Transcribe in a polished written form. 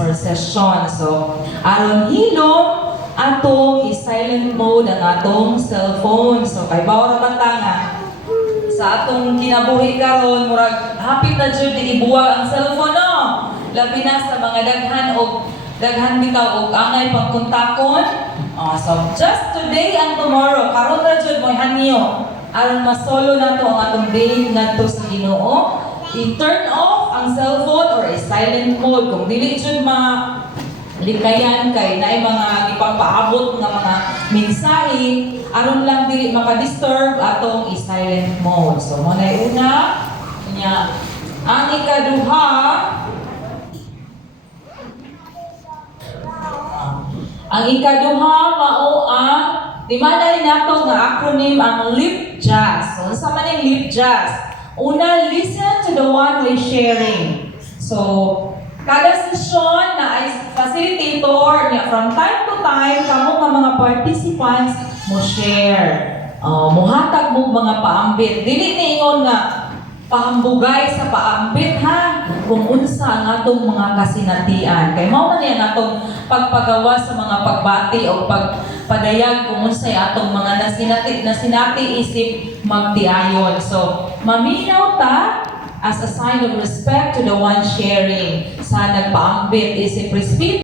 or session. So, aron hilom, atong i-silent mode ang atong cellphone. So, kay bawra bata nga, sa atong kinabuhi karon murag hapit na jud ibuwag ang cellphone no. Labi na sa mga daghan bitaw og angay pagkontakon. So just today and tomorrow karon ra jud moy hangyo aron masolo nato ang atong day ngadto sa Ginoo. I-turn off ang cellphone or i-silent mode kung dili jud likayan kay naay mga ipagpaabot nga mga mensahe aron lang dili maka-disturb atong i-silent mode. So mo na una nya ang ikaduha mao ang timaday nato nga acronym ang LIPJAS. So unsa man ang LIPJAS? Una, listen to the one who is sharing. So kada sesyon na ay facilitator niya from time to time kamo nga mga participants mo share. Muhatag mo mga paambit. Dili niingon nga pahambugay sa paambit ha kung unsa ang atong mga kasinatian. Kay mao man yan atong pagpagawa sa mga pagbati o pagpadayag kung unsay atong mga nasinati isip magtiayon. So maminaw ta as a sign of respect to the one sharing sa nagpaambit isip respeto